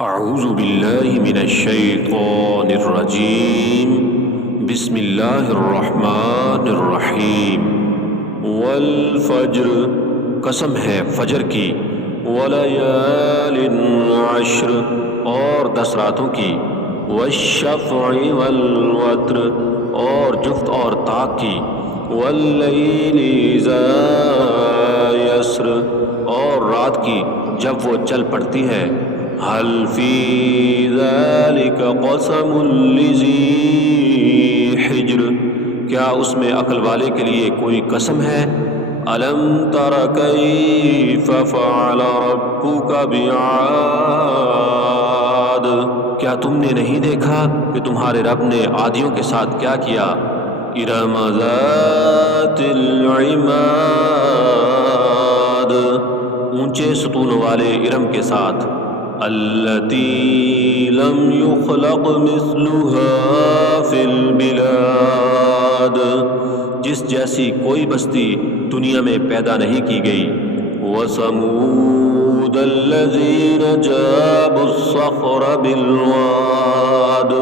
اعوذ باللہ من الشیطان الرجیم بسم اللہ الرحمن الرحیم والفجر، قسم ہے فجر کی، ولیال عشر، اور 10 راتوں کی، والشفع والوتر، اور جفت اور طاق کی، واللیل اذا یسر، اور رات کی جب وہ چل پڑتی ہے، هل فی ذلک قسم لذی حجر، کیا اس میں عقل والے کے لیے کوئی قسم ہے؟ الم تر کیف فعل ربک بعاد، کیا تم نے نہیں دیکھا کہ تمہارے رب نے عادیوں کے ساتھ کیا کیا؟ ارم ذات العماد، اونچے ستونوں والے ارم کے ساتھ، التی لم یخلق مثلها فی البلاد، جس جیسی کوئی بستی دنیا میں پیدا نہیں کی گئی، وثمود الذین جابوا الصخر بالواد،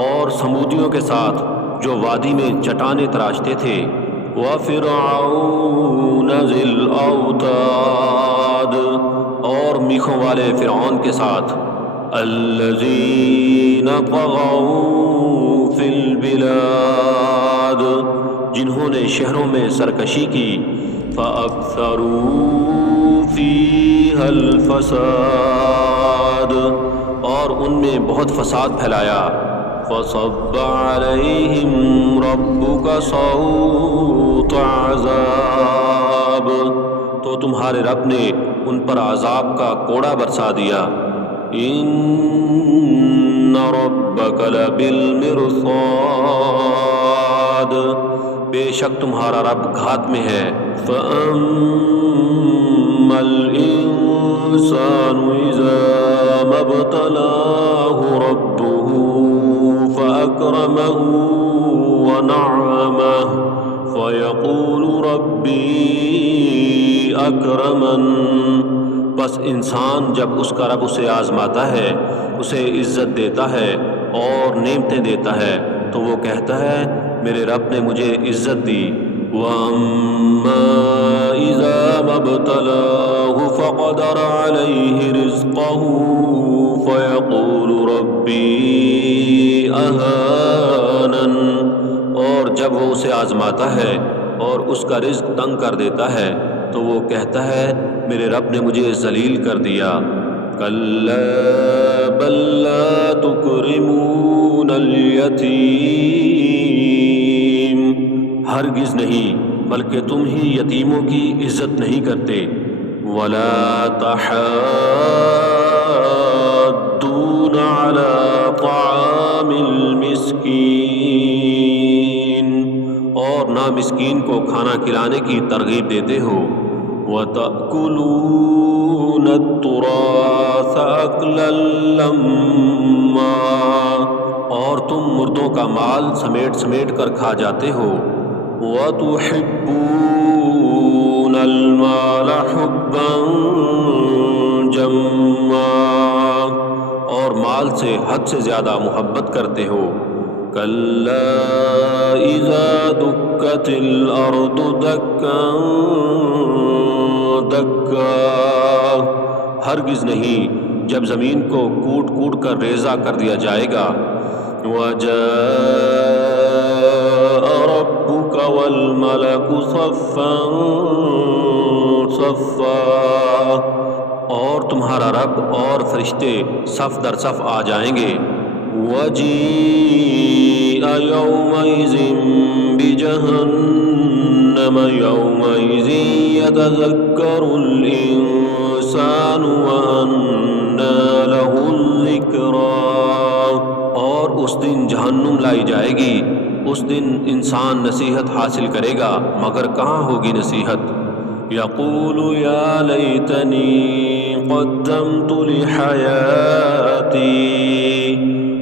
اور سمودیوں کے ساتھ جو وادی میں چٹانیں تراشتے تھے، وفرعون ذی الاوتاد، اور میخوں والے فرعون کے ساتھ، الذین طغوا فی البلاد، جنہوں نے شہروں میں سرکشی کی، فاکثروا فیہا الفساد، اور ان میں بہت فساد پھیلایا، فصب علیہم ربک صوت عذاب، تو تمہارے رب نے ان پر عذاب کا کوڑا برسا دیا، ان ربک لبالمرصاد، بے شک تمہارا رب گھات میں ہے، فَأَمَّا الْإِنسَانُ إِذَا مَا ابْتَلَاهُ رَبُّهُ فَأَكْرَمَهُ وَنَعَّمَهُ فَيَقُولُ رَبِّي أَكْرَمَنِ، بس انسان جب اس کا رب اسے آزماتا ہے، اسے عزت دیتا ہے اور نعمتیں دیتا ہے، تو وہ کہتا ہے میرے رب نے مجھے عزت دی، وَأَمَّا إِذَا مَا ابْتَلَاهُ فَقَدَرَ عَلَيْهِ رِزْقَهُ فَيَقُولُ رَبِّي أَهَانَنِ، اور جب وہ اسے آزماتا ہے اور اس کا رزق تنگ کر دیتا ہے تو وہ کہتا ہے میرے رب نے مجھے ذلیل کر دیا، کَلَّا بَل لَّا تُكْرِمُونَ الْيَتِيمَ، ہرگز نہیں بلکہ تم ہی یتیموں کی عزت نہیں کرتے، وَلَا تَحَاضُّونَ عَلَى طَعَامِ الْمِسْكِينِ، اور نہ مسکین کو کھانا کھلانے کی ترغیب دیتے ہو، وَتَأْكُلُونَ التُّرَاثَ أَكْلًا لَمًّا، اور تم مردوں کا مال سمیٹ سمیٹ کر کھا جاتے ہو، وَتُحِبُّونَ الْمَالَ حُبًّا جَمًّا، اور مال سے حد سے زیادہ محبت کرتے ہو، كَلَّا إِذَا دُكَّتِ الْأَرْضُ دَكًّا دَكًّا، ہرگز نہیں جب زمین کو کوٹ کوٹ کر ریزہ کر دیا جائے گا، وَجَاءَ رَبُّكَ وَالْمَلَكُ صَفًّا صَفًّا، اور تمہارا رب اور فرشتے صف در صف آ جائیں گے، وَجِيءَ يَوْمَئِذٍ بِجَهَنَّمَ يَوْمَئِذٍ يَتَذَكَّرُ الْإِنسَانُ وَأَنَّىٰ لَهُ الذِّكْرَىٰ، اور اس دن جہنم لائی جائے گی، اس دن انسان نصیحت حاصل کرے گا مگر کہاں ہوگی نصیحت، یقول یا لیتنی قدمت لحیاتی،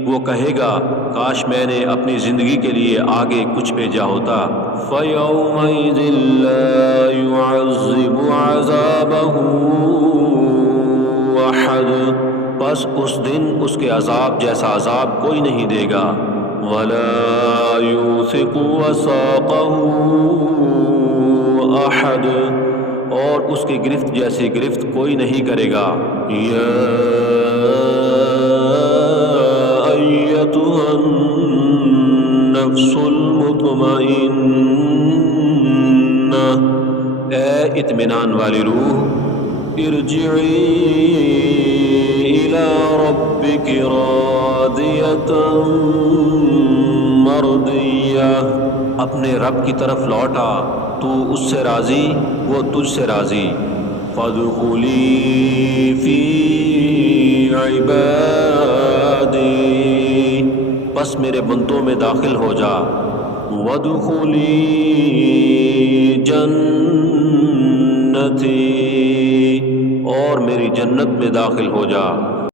وہ کہے گا کاش میں نے اپنی زندگی کے لیے آگے کچھ بھیجا ہوتا، فَيَوْمَئِذٍ لَّا يُعَذِّبُ عَذَابَهُ أَحَدٌ، پس اس دن اس کے عذاب جیسا عذاب کوئی نہیں دے گا۔ وَلَا يُوثِقُ وَثَاقَهُ أَحَدٌ، اور اس کی گرفت جیسی گرفت کوئی نہیں کرے گا۔ یا ایتھا النفس المطمئنہ، اے اطمینان والی روح، ارجعی الی ربک راضیۃ مرضیہ، اپنے رب کی طرف لوٹا، تو اس سے راضی، وہ تجھ سے راضی۔ فادخلی فی عبادی، پس میرے بندوں میں داخل ہو جا۔ وادخلی جنتی، اور میری جنت میں داخل ہو جا۔